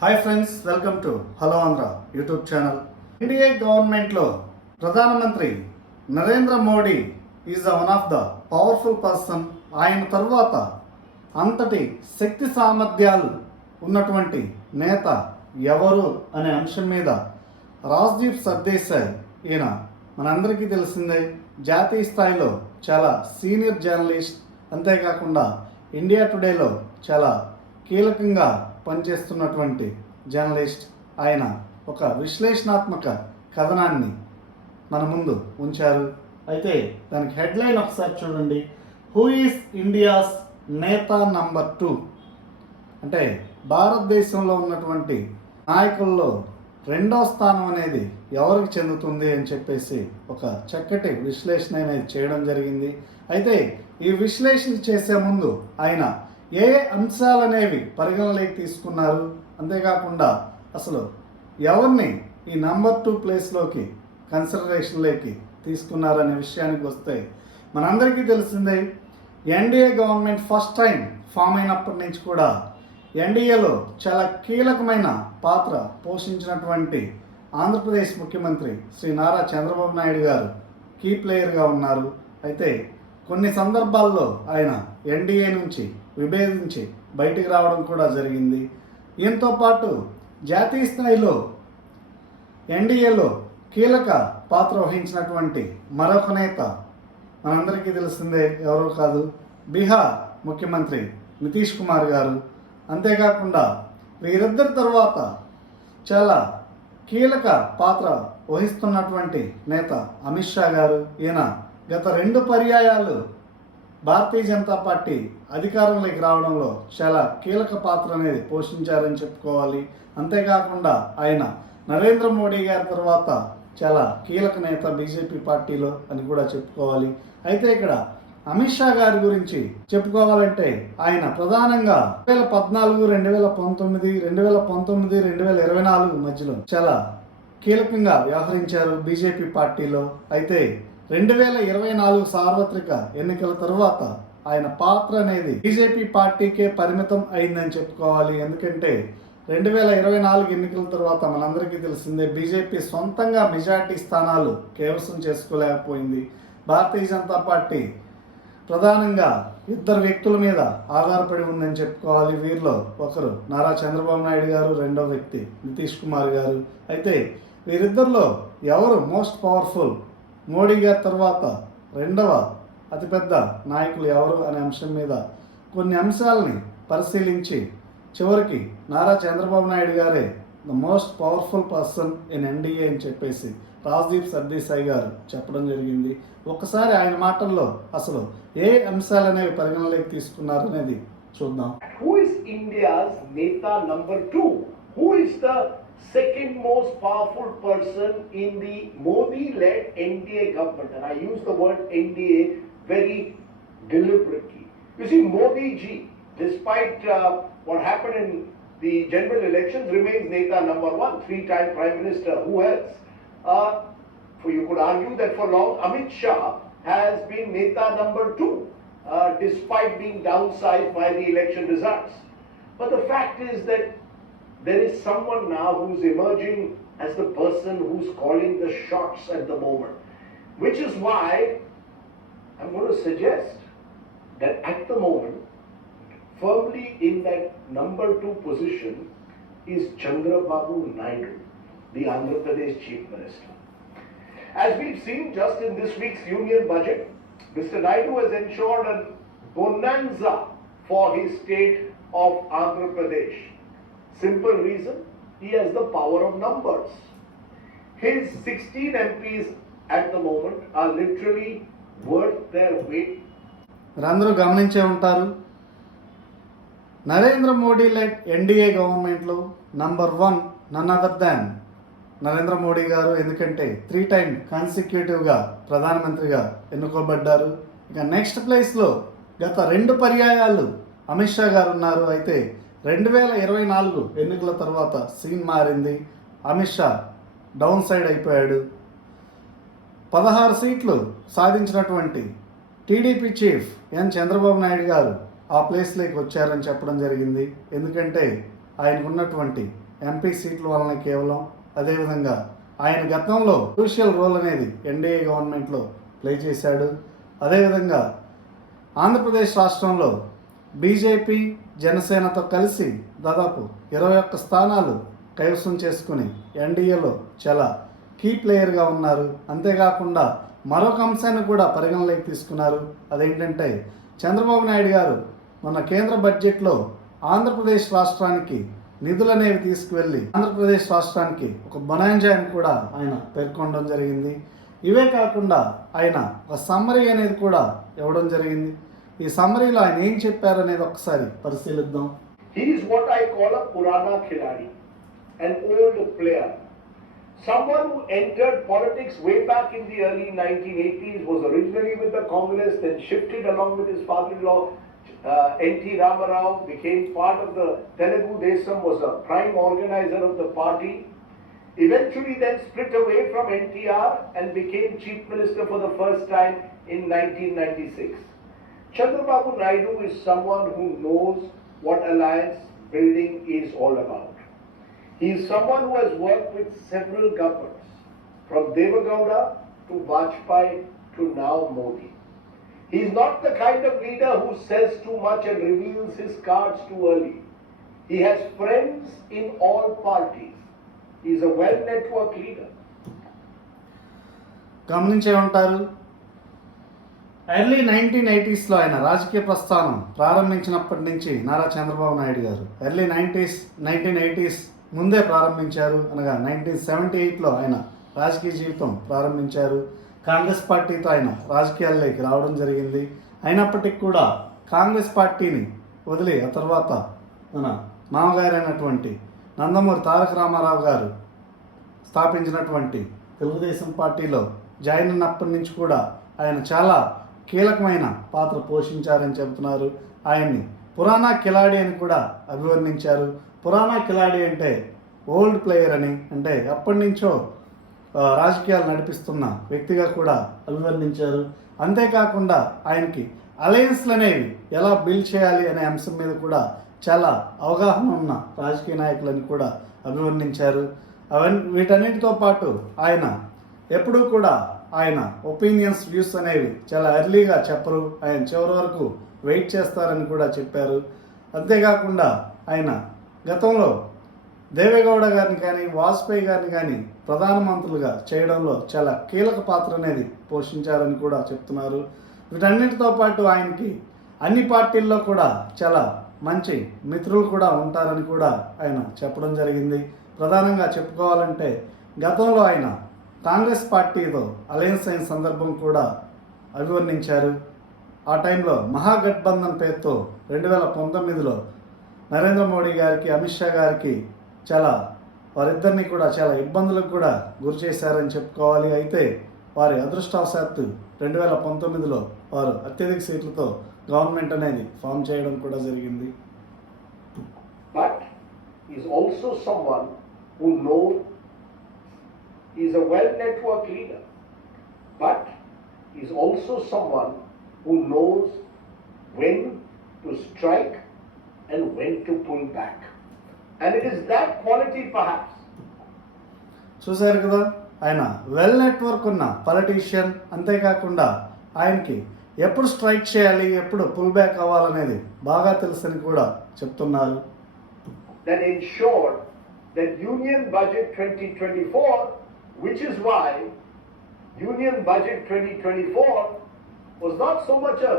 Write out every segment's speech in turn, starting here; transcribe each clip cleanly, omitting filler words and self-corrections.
Hi friends, welcome to hello Andhra YouTube channel. NDA గవర్నమెంట్లో ప్రధానమంత్రి Narendra Modi is one of the powerful person. ఆయన తర్వాత అంతటి శక్తి సామర్థ్యాలు ఉన్నటువంటి నేత ఎవరు అనే అంశం మీద రాజ్దీప్ సర్దేశాయ్, ఈయన మనందరికీ తెలిసిందే, జాతీయ స్థాయిలో చాలా సీనియర్ జర్నలిస్ట్, అంతేకాకుండా ఇండియా టుడేలో చాలా కీలకంగా పనిచేస్తున్నటువంటి జర్నలిస్ట్. ఆయన ఒక విశ్లేషణాత్మక కథనాన్ని మన ముందు ఉంచారు. అయితే దానికి హెడ్లైన్ ఒకసారి చూడండి. Who is India's నేతా number 2? అంటే భారతదేశంలో ఉన్నటువంటి నాయకుల్లో రెండవ స్థానం అనేది ఎవరికి చెందుతుంది అని చెప్పేసి ఒక చక్కటి విశ్లేషణ అనేది చేయడం జరిగింది. అయితే ఈ విశ్లేషణ చేసే ముందు ఆయన ఏ అంశాలనేవి పరిగణలోకి తీసుకున్నారు, అంతేకాకుండా అసలు ఎవరిని ఈ నంబర్ 2 ప్లేస్లోకి కన్సిడరేషన్లోకి తీసుకున్నారనే విషయానికి వస్తే మనందరికీ తెలిసిందే, NDA government first time form అయినప్పటి నుంచి కూడా ఎన్డీఏలో చాలా కీలకమైన పాత్ర పోషించినటువంటి ఆంధ్రప్రదేశ్ ముఖ్యమంత్రి శ్రీ నారా చంద్రబాబు నాయుడు గారు కీ ప్లేయర్గా ఉన్నారు. అయితే కొన్ని సందర్భాల్లో ఆయన ఎన్డీఏ నుంచి విభేదించి బయటికి రావడం కూడా జరిగింది. దీంతో పాటు జాతీయ స్థాయిలో ఎన్డీఏలో కీలక పాత్ర వహించినటువంటి మరొక నేత మనందరికీ తెలిసిందే, ఎవరో కాదు, బీహార్ ముఖ్యమంత్రి నితీష్ కుమార్ గారు. అంతేకాకుండా వీరిద్దరి తర్వాత చాలా కీలక పాత్ర వహిస్తున్నటువంటి నేత అమిత్ షా గారు. ఈయన గత 2 పర్యాయాలు భారతీయ జనతా పార్టీ అధికారంలోకి రావడంలో చాలా కీలక పాత్ర అనేది పోషించారని చెప్పుకోవాలి. అంతేకాకుండా ఆయన నరేంద్ర మోడీ గారి తర్వాత చాలా కీలక నేత బీజేపీ పార్టీలో అని కూడా చెప్పుకోవాలి. అయితే ఇక్కడ అమిత్ షా గారి గురించి చెప్పుకోవాలంటే ఆయన ప్రధానంగా 2014, 2019, 2024 మధ్యలో చాలా కీలకంగా వ్యవహరించారు బీజేపీ పార్టీలో. అయితే 2024 సార్వత్రిక ఎన్నికల తర్వాత ఆయన పాత్ర అనేది బీజేపీ పార్టీకే పరిమితం అయిందని చెప్పుకోవాలి. ఎందుకంటే 2024 ఎన్నికల తర్వాత మనందరికీ తెలిసిందే, బీజేపీ సొంతంగా మెజార్టీ స్థానాలు కైవసం చేసుకోలేకపోయింది. భారతీయ జనతా పార్టీ ప్రధానంగా 2 వ్యక్తుల మీద ఆధారపడి ఉందని చెప్పుకోవాలి. వీరిలో ఒకరు నారా చంద్రబాబు నాయుడు గారు, రెండవ వ్యక్తి నితీష్ కుమార్ గారు. అయితే వీరిద్దరిలో ఎవరు మోస్ట్ పవర్ఫుల్, మోడీ గారి తర్వాత రెండవ అతిపెద్ద నాయకులు ఎవరు అనే అంశం మీద కొన్ని అంశాలని పరిశీలించి చివరికి నారా చంద్రబాబు నాయుడు గారే the most powerful person in NDA అని చెప్పేసి రాజ్దీప్ సర్దేశాయ్ గారు చెప్పడం జరిగింది. ఒక్కసారి ఆయన మాటల్లో అసలు ఏ అంశాలనేవి పరిగణలోకి తీసుకున్నారు అనేది చూద్దాం. Who is India's Neta number 2? Who is the second most powerful person in the Modi-led NDA government? And I use the word NDA very deliberately. You see, Modi ji, despite what happened in the general elections, remains Neta number 1, 3-time Prime Minister. Who else? For you could argue that for long, Amit Shah has been Neta number 2, despite being downsized by the election results. But the fact is that there is someone now who's emerging as the person who's calling the shots at the moment, which is why I'm going to suggest that at the moment, firmly in that number 2 position is Chandrababu Naidu, the Andhra Pradesh Chief Minister. As we've seen just in this week's union budget, Mr. Naidu has ensured a bonanza for his state of Andhra Pradesh. Simple reason, he has the power of numbers. His 16 MPs at the moment are literally worth their weight. అందరూ గమనించే ఉంటారు, Narendra Modi led NDA గవర్నమెంట్లో number 1 none other than Narendra Modi గారు. ఎందుకంటే 3 time కాన్సిక్యూటివ్గా ప్రధానమంత్రిగా ఎన్నుకోబడ్డారు. ఇక next ప్లేస్లో గత 2 పర్యాయాలు అమిత్ షా గారు ఉన్నారు. అయితే 2024 ఎన్నికల తర్వాత సీన్ మారింది. అమిత్ షా డౌన్ సైడ్ అయిపోయాడు. 16 సీట్లు సాధించినటువంటి టీడీపీ చీఫ్ ఎన్ చంద్రబాబు నాయుడు గారు ఆ ప్లేస్లోకి వచ్చారని చెప్పడం జరిగింది. ఎందుకంటే ఆయనకున్నటువంటి ఎంపీ సీట్ల వలన కేవలం. అదేవిధంగా ఆయన గతంలో క్రూషియల్ రోల్ అనేది ఎన్డీఏ గవర్నమెంట్లో ప్లే చేశాడు. అదేవిధంగా ఆంధ్రప్రదేశ్ రాష్ట్రంలో బీజేపీ జనసేనతో కలిసి దాదాపు 21 స్థానాలు కైవసం చేసుకుని ఎన్డీఏలో చాలా కీ ప్లేయర్గా ఉన్నారు. అంతేకాకుండా మరొక అంశాన్ని కూడా పరిగణలోకి తీసుకున్నారు. అదేంటంటే చంద్రబాబు నాయుడు గారు మన కేంద్ర బడ్జెట్లో ఆంధ్రప్రదేశ్ రాష్ట్రానికి నిధులు అనేవి తీసుకువెళ్ళి ఆంధ్రప్రదేశ్ రాష్ట్రానికి ఒక బొనాంజా అని కూడా ఆయన పేర్కొనడం జరిగింది. ఇవే కాకుండా ఆయన ఒక సమ్మరీ అనేది కూడా ఇవ్వడం జరిగింది. ఈ సమ్మరీలో ఆయన ఏం చెప్పారు అనేది ఒకసారి పరిశీలిద్దాం. He is what I call a Purana Khiladi, an old player. Someone who entered politics way back in the early 1980s, was originally with the Congress, then shifted along with his father-in-law, N.T. Ramarao, became part of the Telugu Desam, was a prime organizer of the party, eventually then split away from NTR and became Chief Minister for the first time in 1996. Chandrababu Naidu is someone who knows what alliance building is all about. He is someone who has worked with several governments, from Devagowda to Vajpayee to now Modi. He is not the kind of leader who says too much and reveals his cards too early. He has friends in all parties. He is a well-networked leader. గమనించే ఉంటారు, early 1980స్లో ఆయన రాజకీయ ప్రస్థానం ప్రారంభించినప్పటి నుంచి నారా చంద్రబాబు నాయుడు గారు early 1980s ముందే ప్రారంభించారు. అనగా 1978లో ఆయన రాజకీయ జీవితం ప్రారంభించారు. కాంగ్రెస్ పార్టీతో ఆయన రాజకీయాల్లోకి రావడం జరిగింది. అయినప్పటికీ కూడా కాంగ్రెస్ పార్టీని వదిలి ఆ తర్వాత మన మామగారైనటువంటి నందమూరి తారక రామారావు గారు స్థాపించినటువంటి తెలుగుదేశం పార్టీలో జాయిన్ అయినప్పటి నుంచి కూడా ఆయన చాలా కీలకమైన పాత్ర పోషించారని చెబుతున్నారు. ఆయన్ని పురాణా కిలాడి అని కూడా అభివర్ణించారు. పురాణా కిలాడి అంటే ఓల్డ్ ప్లేయర్ అని, అంటే ఎప్పటి నుంచో రాజకీయాలు నడిపిస్తున్న వ్యక్తిగా కూడా అభివర్ణించారు. అంతేకాకుండా ఆయనకి అలయన్స్లు అనేవి ఎలా బిల్డ్ చేయాలి అనే అంశం మీద కూడా చాలా అవగాహన ఉన్న రాజకీయ నాయకులని కూడా అభివర్ణించారు. వీటన్నిటితో పాటు ఆయన ఎప్పుడూ కూడా ఆయన ఒపీనియన్స్, వ్యూస్ అనేవి చాలా ఎర్లీగా చెప్పరు. ఆయన చివరి వరకు వెయిట్ చేస్తారని కూడా చెప్పారు. అంతేకాకుండా ఆయన గతంలో దేవేగౌడ గారిని కానీ వాజ్పేయి గారిని కానీ ప్రధానమంత్రులుగా చేయడంలో చాలా కీలక పాత్ర అనేది పోషించారని కూడా చెప్తున్నారు. వీటన్నిటితో పాటు ఆయనకి అన్ని పార్టీల్లో కూడా చాలా మంచి మిత్రులు కూడా ఉంటారని కూడా ఆయన చెప్పడం జరిగింది. ప్రధానంగా చెప్పుకోవాలంటే గతంలో ఆయన కాంగ్రెస్ పార్టీతో అలయన్స్ అయిన సందర్భం కూడా అభివర్ణించారు. ఆ టైంలో మహాగఠబంధన్ పేరుతో 2019లో నరేంద్ర మోడీ గారికి, అమిత్ షా గారికి వారిద్దరిని కూడా చాలా ఇబ్బందులకు కూడా గురి చేశారని చెప్పుకోవాలి. అయితే వారి అదృష్టవశాత్తు 2019లో వారు అత్యధిక సీట్లతో గవర్నమెంట్ అనేది ఫామ్ చేయడం కూడా జరిగింది. But he is also someone who knows he is a well-networked leader. But he is also someone who knows when to strike and when to pull back. And it is that quality perhaps. చూశారు కదా, ఆయన well network ఉన్న politician. అంతేకాకుండా ఆయనకి ఎప్పుడు strike చేయాలి, ఎప్పుడు pull back అవ్వాలనేది బాగా తెలుసని కూడా చెప్తున్నారు. That ensured that Union Budget 2024, which is why Union Budget 2024 was not so much a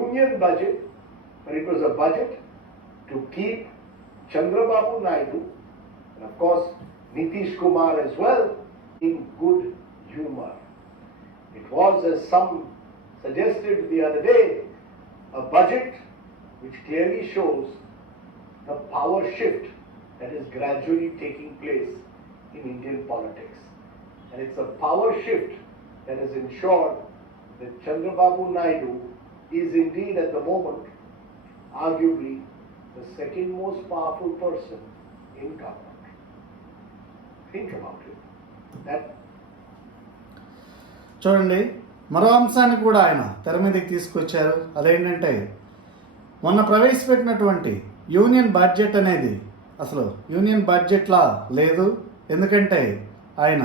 union budget, but it was a budget to keep Chandrababu Naidu and of course Nitish Kumar as well in good humor. It was, as some suggested the other day, a budget which clearly shows the power shift that is gradually taking place in Indian politics. And it's a power shift that has ensured that Chandrababu Naidu is indeed at the moment arguably the second most powerful person in government. Think about it. చూడండి, మరో అంశాన్ని కూడా ఆయన తెర మీదకి తీసుకొచ్చారు. అదేంటంటే మొన్న ప్రవేశపెట్టినటువంటి యూనియన్ బడ్జెట్ అనేది అసలు యూనియన్ బడ్జెట్లా లేదు. ఎందుకంటే ఆయన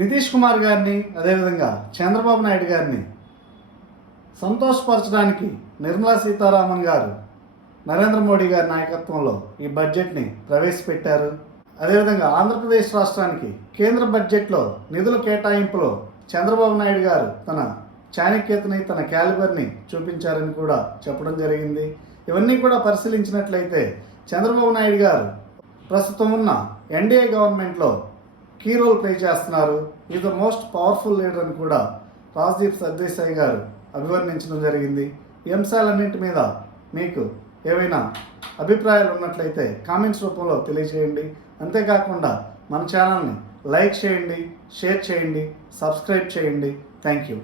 నితీష్ కుమార్ గారిని అదేవిధంగా చంద్రబాబు నాయుడు గారిని సంతోషపరచడానికి నిర్మలా సీతారామన్ గారు నరేంద్ర మోడీ గారి నాయకత్వంలో ఈ బడ్జెట్ని ప్రవేశపెట్టారు. అదేవిధంగా ఆంధ్రప్రదేశ్ రాష్ట్రానికి కేంద్ర బడ్జెట్లో నిధుల కేటాయింపులో చంద్రబాబు నాయుడు గారు తన చాణక్యతని, తన క్యాలిబర్ని చూపించారని కూడా చెప్పడం జరిగింది. ఇవన్నీ కూడా పరిశీలించినట్లయితే చంద్రబాబు నాయుడు గారు ప్రస్తుతం ఉన్న ఎన్డీఏ గవర్నమెంట్లో కీ రోల్ ప్లే చేస్తున్నారు. Is the most powerful leader అని కూడా రాజ్దీప్ సర్దేశాయ్ గారు అభివర్ణించడం జరిగింది. ఈ అంశాలన్నింటి మీద మీకు ఏవైనా అభిప్రాయాలు ఉన్నట్లయితే కామెంట్స్ రూపంలో తెలియజేయండి. అంతేకాకుండా మన ఛానల్ని లైక్ చేయండి, షేర్ చేయండి, సబ్స్క్రైబ్ చేయండి. Thank you.